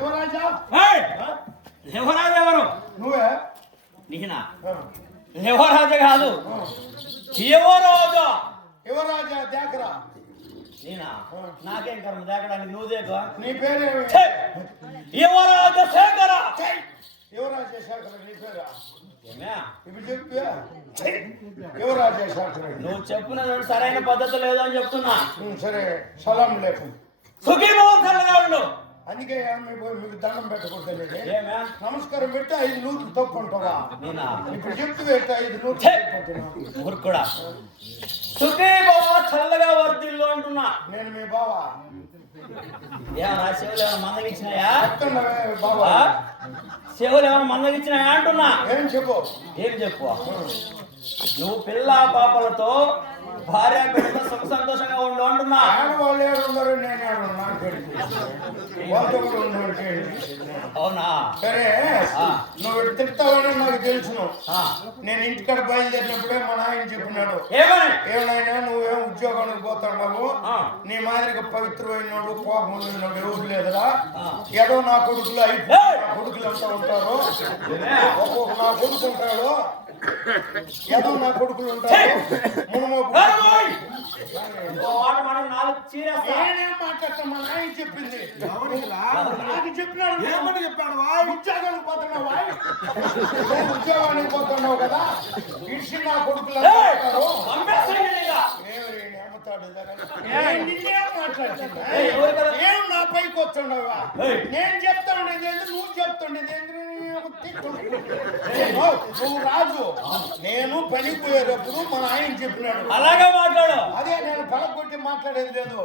యువరాజు ఎవరు? నువ్వే? నేనా? యువరాజు కాదు, యువరాజు. యువరాజా దేకరా? నేనా? నాకేం కర్మ దేకడానికి, నువ్వు దేక. నీ పేరేమి? యువరాజ శేఖర. యువరాజా శేఖర నీ పేరా? ఏమే ఇప్పుడు చెప్పు. యువరాజా శేఖర నువ్వు చెప్పిన సరైన పద్ధతి లేదు అని చెప్తున్నా. సరే, సలాం లేకు. సుఖీభవన్ చల్లగా ఉండు. అందుకే మీకు దండం పెట్టకూడదు. ఏమే నమస్కారం పెట్టి 5 నూతులు తప్పు అంటావా? నేనా? ఇప్పుడు చెప్తూ పెట్టి 5 నూతులు ఊరుకోడా. సుఖీభవన్ చల్లగా వర్దిల్లు అంటున్నా. నేను మీ బావా. ఏమన్నా చెవులు ఏమైనా మందగించినాయా? బావా చెవులు ఏమైనా మందగించినాయా అంటున్నా. ఏం చెప్పు. ఏం చెప్పు. నువ్వు పిల్ల పాపలతో భార్య బిడ్డతో సుఖ సంతోషంగా ఉండు అంటున్నా. వాళ్ళు ఏడున్నారు, నేను వాళ్ళతో కూడా ఉన్నాడు. అవునా? సరే, నువ్వు తింటావని నాకు తెలుసును. నేను ఇంటికాడ బయలుదేరినప్పుడే మా నాయన చెప్పినాడు, ఏమైనా నువ్వేం ఉద్యోగానికి పోతున్నావు, నీ మాదిరిగా పవిత్రమైనడు కోపం ఉన్నాడు ఎవరు లేదురా. ఏదో నా కొడుకులు కొడుకులు అంతా ఉంటారు. ఒక్కొక్క నా కొడుకు ఉంటాడు, ఏదో నా కొడుకులు ఉంటారు. నేనేం మాట్లాడతాం, మా నాయన చెప్పింది. నాకు చెప్పినాడు. ఏమని చెప్పాడు? ఉద్యోగానికి పోతున్నావు, ఉద్యోగానికి పోతున్నావు కదా, ఇడిసి నా కొడుకులు ఏం నా పైకి వస్తున్నావా? నేను చెప్తా ఉండేది ఏంటి, నువ్వు చెప్తుండేది ఏంటి? నువ్వు రాజు, నేను పనికి పోయేటప్పుడు మా ఆయన చెప్పినాడు. అలాగే మాట్లాడు. అదే నేను పలకొట్టి మాట్లాడేది లేదు,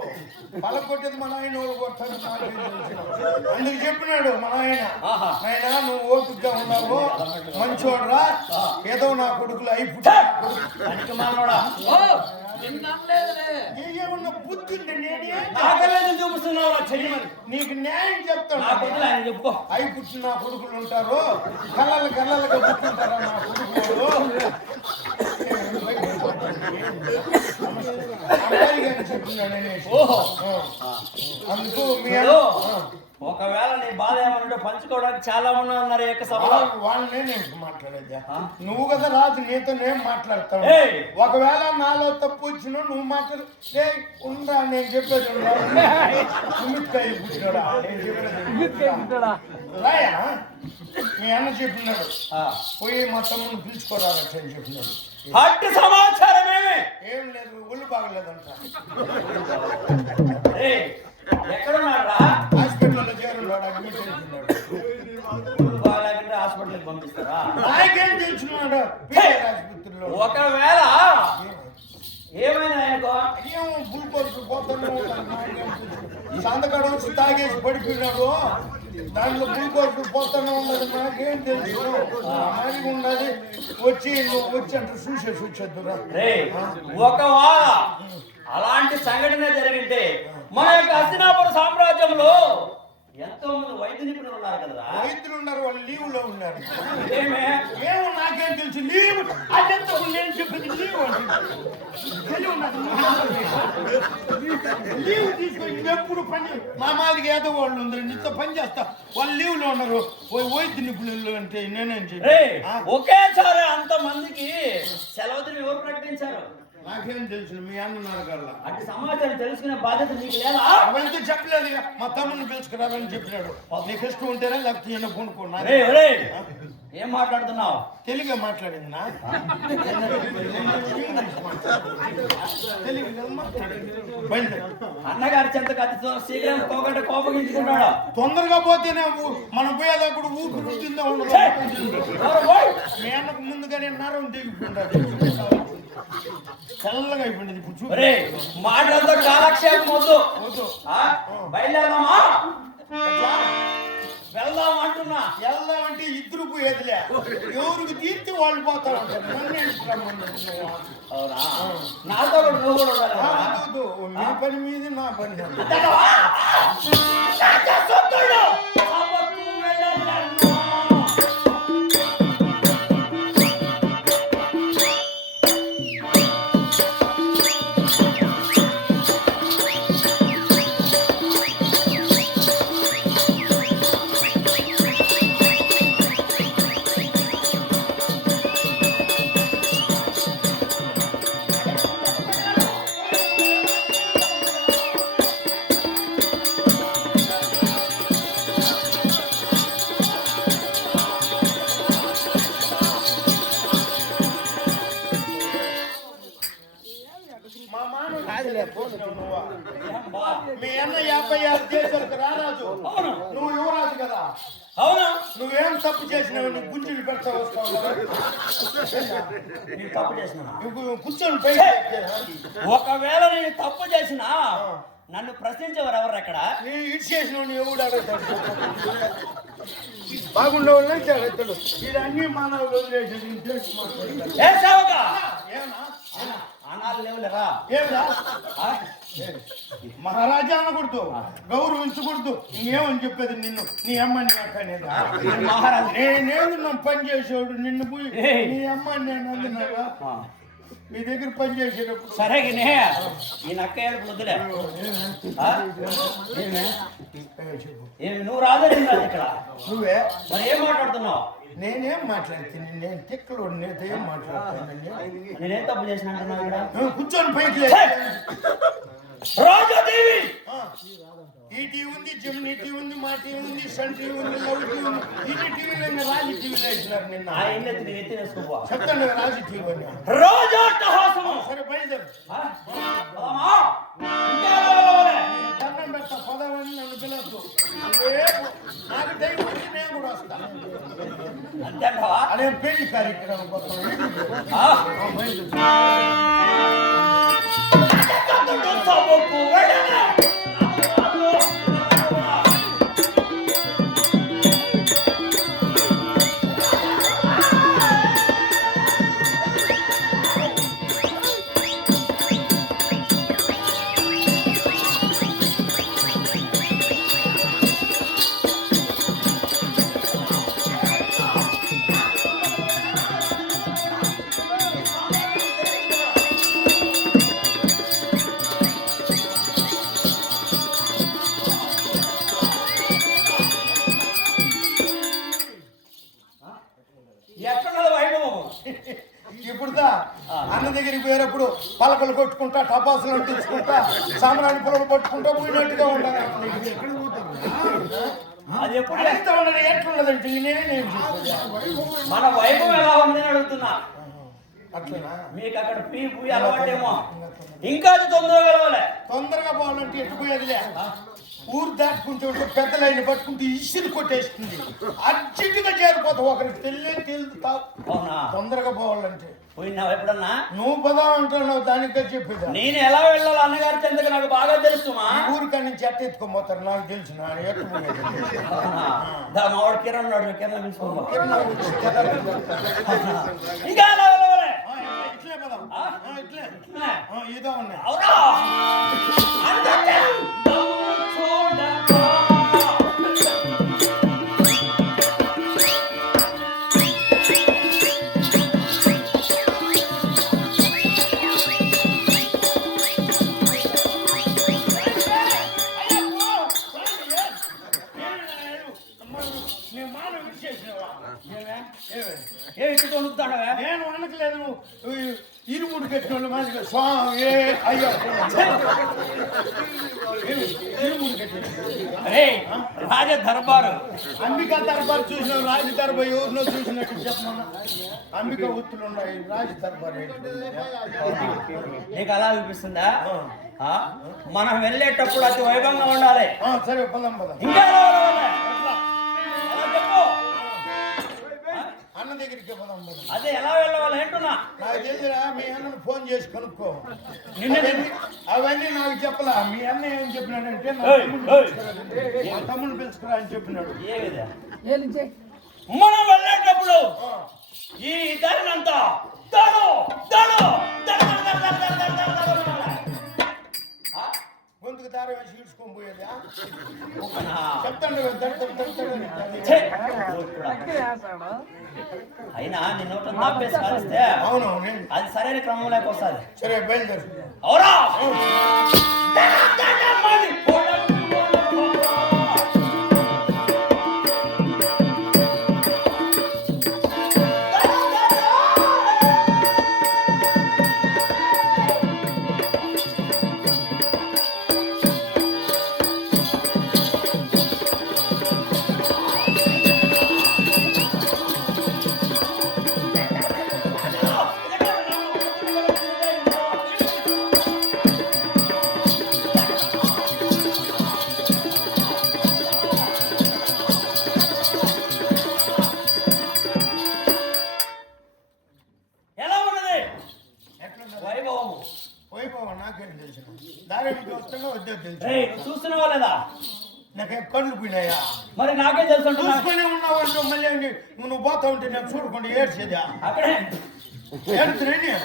పలకొట్టేది మా నాయన వాళ్ళు కొట్టాడు. అందుకు చెప్పినాడు మా నాయన, నాయన నువ్వు ఓపికగా ఉన్నావు, మంచోడ్రా, ఏదో నా కొడుకులు అయిపోయి ఏమన్నా బుద్ధి చూపిస్తున్నావు. నీకు న్యాయం చెప్తాను. అయి పుట్టిన నా కొడుకులు ఉంటారు, కళ్ళలుగా పుట్టింటారా నా కొడుకులు. అందుకు ఒకవేళ నీ బాధ ఏమన్నా పంచుకోవడానికి చాలా మంది ఉన్నారు ఏక సభలో. వాళ్ళనే నేను మాట్లాడేది. నువ్వు కదా రాజు, నీతో నేను మాట్లాడతావు. ఒకవేళ నాలో తప్పు వచ్చినా నువ్వు మాట్లాడు ఉందా, నేను చెప్పేది రాయా. మీ అన్న చెప్పినాడు, పోయి మా తమ్ముని పిలుచుకోరాలంటే అని చెప్పినాడు. అట్టి సమాచారం ఏం లేదు, ఒళ్ళు బాగలేదంట. ఎక్కడున్నాడు? హాస్పిటల్లో చేరున్నాడు, అడ్మిట్ అయిపోయినాడు. హాస్పిటల్కి పంపిస్తారా? నాకేం తెలుసుకున్నాడు ఆసుపత్రిలో. ఒకవేళ ఏమైనా ఏమో గ్లూకోజ్ పోతాను, సంతకాడ వచ్చి తాగేసి పడిపోయినాడు, దాంట్లో గ్లూకోజ్ పోతానే ఉన్నది. నాకేం తెలుసు, మాదిరి ఉన్నది. వచ్చి వచ్చి అంటే చూసేద్దురా. ఒకవేళ అలాంటి సంఘటన జరిగింటే మన యొక్క హస్తినాపుర సామ్రాజ్యంలో ఎంతో మంది వైద్య నిపుణులు ఉన్నారు కదా. వైద్యులు ఉన్నారు, వాళ్ళు లీవ్ లో ఉన్నారు. ఏమో నాకేం తెలుసు లీవ్ అదంతా నేను చెప్పింది లీవ్ లీవ్ తీసుకొని ఎప్పుడు పని మా మాదిరిగా ఏదో వాళ్ళు ఉంది, ఇంత పని చేస్తా, వాళ్ళు లీవ్ లో ఉన్నారు. వైద్య నిపుణులు అంటే నేనేం చెప్పి ఒకేసారి అంత మందికి సెలవు ఎవరు ప్రకటించారు? నాకేం తెలుసు, మీ అన్నారు కల్లా. అటు సమాచారం తెలుసుకునే బాధ్యత నీకు లేదా? అవంతా చెప్పలేదు, మా తమ్ముని పిలుచుకురాలని చెప్పినాడు. నీకు ఇష్టం ఉంటేనే లేకపోతే నేను కొనుక్కున్నా. ఏం మాట్లాడుతున్నావు? తెలుగే మాట్లాడింది నా అన్నగారి చెంతకు అతి శీఘ్రం పోగొట్ట కోపగించుకున్నాడు. తొందరగా పోతేనే మనం పోయేటప్పుడు ఊపిరి రుద్దిందా ఉండదు. మీ అన్నకు ముందుగానే నరం దిగిపోయింది, చల్లగా అయిపోయింది. ఇప్పుడు మాటలతో కాలక్షేపం వద్దు, బయలుదేరదామా? వెళ్దాం అంటున్నా. వెళ్దామంటే ఇద్దరు పోయేదిలే, ఎవరికి తీర్చి వాళ్ళు పోతా ఉంటారు. అవునా? నాతో కూడా నువ్వు కూడా ఉండాలి. మీ పని మీద నా పని మహారాజు. అవును. నువ్వు యువరాజు కదా. అవునా? నువ్వేం తప్పు చేసినావు? నీ గుంజులు పెడతా వస్తావు కదా. నేను తప్పు చేసిన కూర్చొని పై ఒకవేళ నేను తప్పు చేసినా నన్ను ప్రశ్నించేవారు ఎవరు అక్కడ? నీ ఇటు చేసిన ఎవడు అడుగుతాడు? బాగుండే వాళ్ళని అడుగుతాడు. ఇది అన్ని మానవులు వదిలేసి ఏ సేవక ఏమన్నా అనాలు లేవులేరా? ఏమిరా మహారాజా అనకూడదు, గౌరవించకూడదు. ఇంకేమని చెప్పేది నిన్ను? నీ అమ్మ నీ అక్క మహారాజు నేనేందున్నా పని చేసేవాడు నిన్ను పోయి నీ అమ్మ నేను అందున్నాగా మీ దగ్గర పని చేసేటప్పుడు. సరే ఈ నక్క ఏడుపు వద్దులే. నువ్వు రాదని ఇక్కడ నువ్వే మరి ఏం మాట్లాడుతున్నావు? నేనేం మాట్లాడుతుంది? నేను తిక్కలు నేతో ఏం మాట్లాడుతాను? నేనేం తప్పు చేసిన అంటున్నావు ఇక్కడ? కూర్చొని పైకి రాజాదేవి ఈ టీవీ ఉంది, జమినీ టీవీ ఉంది, మా టీవీ ఉంది, సన్ టీవీ ఉంది, లవ్ టీవీ ఉంది. ఇన్ని టీవీలు రాజు టీవీలో వేసినారు నిన్న. చెప్తాను రాజు టీవీ అని. రాజాట్టహాసము. సరే బయలుదేరు. దండం పెడతా పదవని నన్ను పిలవద్దు. నాకు దైవం వచ్చి నేను కూడా వస్తా. అంతేంటవా? అదే పెళ్లి కార్యక్రమం ఇప్పుడుదా అన్న దగ్గరికి పోయినప్పుడు పలకలు కొట్టుకుంటా, టపాసులు అంటించుకుంటా, సామ్రాణి పొలం పట్టుకుంటా పోయినట్టుగా ఉండాలి. అది ఎప్పుడు ఎట్లున్నదంటే నేనేం మన వైభవం ఎలా ఉందని అడుగుతున్నా. అట్లనా? మీకు అక్కడ పీ అలవాటేమో. ఇంకా అది తొందరగా వెళ్ళాలి. తొందరగా పోవాలంటే ఎట్టు పోయేదిలే. ఊరు దాటుకుంటూ పెద్ద లైన్ పట్టుకుంటే ఇసులు కొట్టేస్తుంది. అర్జెంటుగా చేరిపోతావు. ఒకరికి తెలుతావు. తొందరగా పోవాలంటే పోయినావు ఎప్పుడన్నా? నువ్వు పదా అంటున్నావు. దానికే చెప్పేదా? నేను ఎలా వెళ్ళాలి అన్నగారి చెందకు నాకు బాగా తెలుసుమా. ఊరికాడి నుంచి ఎట్ట ఎత్తుకోపోతారు నాకు తెలుసు. మావాడు కిరణ్ ఉన్నాడు. కిరణ్ పిలుచుకో. ఇంకా ఎలా వెళ్ళాలి? ఇట్లే పదాం. ఇట్లే ఇదో ఉన్నాయి. అవునా? నేను అనకలేదు. ఇరుముడు కట్టిన వాళ్ళు మంచిగా స్వామి అయ్యో ఇరుముడు కట్టిన రాజ దర్బారు. అంబికా దర్బారు చూసినావు? రాజ దర్బార్ ఎవరినో చూసినట్టు చెప్పమన్నా. అంబికా ఉత్తులు ఉన్నాయి. రాజ దర్బార్ నీకు అలా అనిపిస్తుందా? మనం వెళ్ళేటప్పుడు అతి వైభవంగా ఉండాలి. సరే పదం పదం. ఇంకా అన్న దగ్గరికి పదం. అదే ఎలా వెళ్ళవాలి అంటున్నా. నాకు తెలిసిరా మీ అన్నను ఫోన్ చేసి కనుక్కో. అవన్నీ నాకు చెప్పలా. మీ అన్న ఏం చెప్పినాడంటే మా తమ్ముడు పిలుచుకురా అని చెప్పినాడు. మనం వెళ్ళేటప్పుడు ఈ దారినంతా గొంతుకు దారి వేసి ఈడ్చుకొని పోయేది చెప్తాను. అయినా నిన్ను నాపేసి కాలిస్తే అవును అది సరైన క్రమం లేకొస్తుంది. సరే బయలుదేరు. అవురా? నాకేం కళ్ళు పోయినాయా? మరి నాకేం తెలుసు చూసుకునే ఉన్నావు అంటే మళ్ళీ నువ్వు పోతా ఉంటే నేను చూడకుండా ఏడ్చేదా? అక్కడే ఏడుతున్నా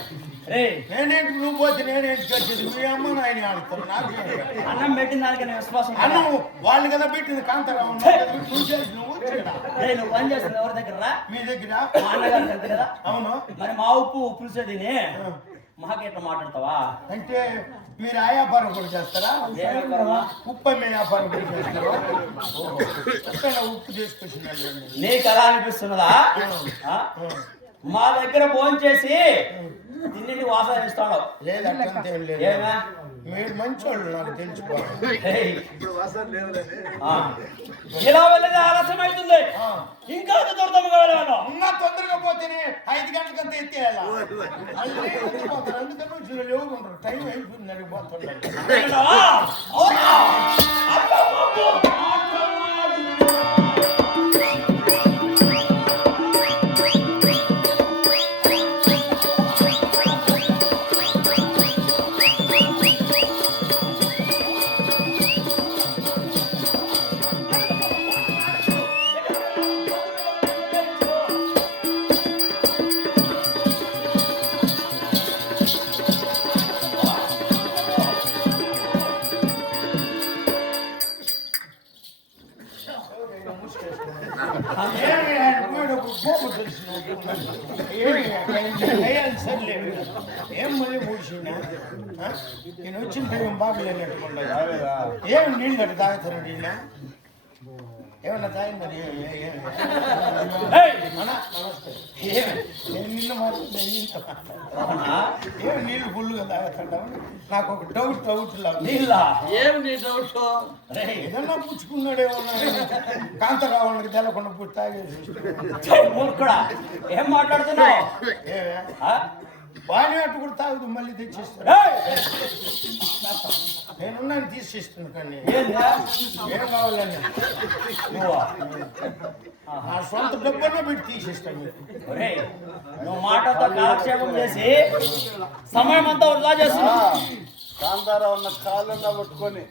రే నేనేంటి నువ్వు పోతే నేనేంటి వచ్చేది? మీ అమ్మ నాయన ఆడుతారు నాకు అన్నం పెట్టిన దానికి నేను విశ్వాసం అన్నం వాళ్ళు కదా పెట్టింది కాంతారావు చూసేసి నువ్వు నువ్వు పని చేస్తుంది ఎవరి దగ్గర రా? మీ దగ్గర మా అన్నగారు తెలుసు కదా. అవును. మరి మా ఉప్పు పులుసే తిని మాకెట్లా మాట్లాడతావా? అంటే మీరు ఆ వ్యాపారం కూడా చేస్తారా? ఉప్పు అమ్మే వ్యాపారం కూడా చేస్తారా? ఉప్పు చేసుకొచ్చినాడు. నీకు ఎలా అనిపిస్తున్నదా? మా దగ్గర ఫోన్ చేసి తిన్నింటి వాసన ఇస్తాడు. లేదు అట్లంతేం లేదు. మీరు మంచోళ్ళు నాకు తెలుసుకోవాలి. ఇలా వెళ్ళేది ఆలస్యం అవుతుంది. ఇంకా దొరదమ్మ కావాలి. ఇంకా తొందరగా పోతేనే 5 గంటలకంతా ఎత్తేయాలా? అందుకని లేవు టైం అయిపోయింది అడిగిపోతున్నాడు. ఏం మళ్ళీ మూసినా నేను వచ్చిన టైం బాగలేనట్టుకుండా ఏం నీళ్ళు కట్టి తాగుతారు నీళ్ళ ఏమన్నా తాగిందని నేను నిన్న మాత్రం ఏం నీళ్ళు ఫుల్గా తాగుతాం. నాకు ఒక డౌట్ నీళ్ళ ఏం నీ డౌట్? ఏదన్నా పుచ్చుకున్నాడేమో కాంతారావుకి తెలకుండా పుట్టి తాగేసి మూర్ఖుడా ఏం మాట్లాడుతున్నావు? బాగానే అట్టు కూడా తాగుదు మళ్ళీ తెచ్చిస్తాడు. నేనున్నాను తీసిస్తాను కానీ ఏం కావాలని నా సొంత డబ్బునే పెట్టి తీసిస్తాను మీకు. నువ్వు మాటతో కాలక్షేపం చేసి సమయం అంతా వృధా చేస్తున్నావు. కాంతారావు ఉన్న కాళ్ళన్నా పట్టుకొని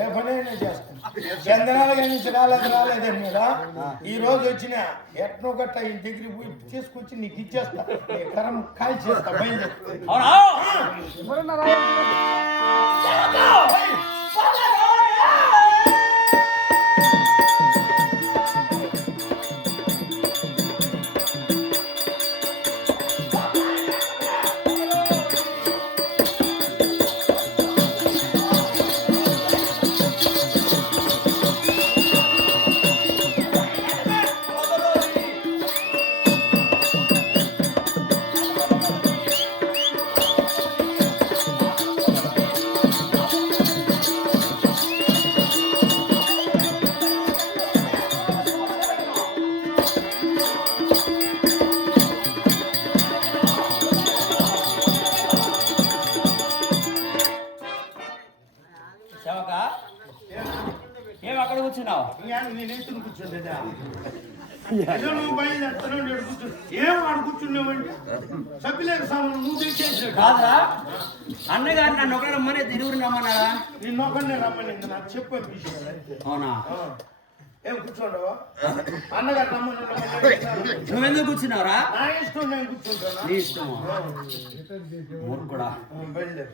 ఏ పనైనా చేస్తాను. చందనాలు కానీ రాలేదని మీద ఈ రోజు వచ్చిన ఎట్నో గట్ట ఈ దగ్గర పోయి తీసుకొచ్చి నీకు ఇచ్చేస్తా. కరం కాల్ చేస్తా బయలుదేరి. ఏం అక్కడ కూర్చున్నావు? నేను ఎత్తును కూర్చోలేదా? నువ్వు బయలుదేరుతాను ఏం ఆడు కూర్చున్నావంటే సభ్యులేక సామాను నువ్వు తెచ్చేసాడు కాదురా. అన్నగారు నన్ను ఒకరు రమ్మని తిరుగురు రమ్మన్నారా? నిన్ను ఒకరినే రమ్మని నాకు చెప్పే విషయం. అవునా? ఏం కూర్చోండవా? అన్నగారు రమ్మని నువ్వెందుకు కూర్చున్నావురా? నా ఇష్టం నేను కూర్చుంటాను. నీ ఇష్టమా? మూర్ఖుడా బయలుదేరు.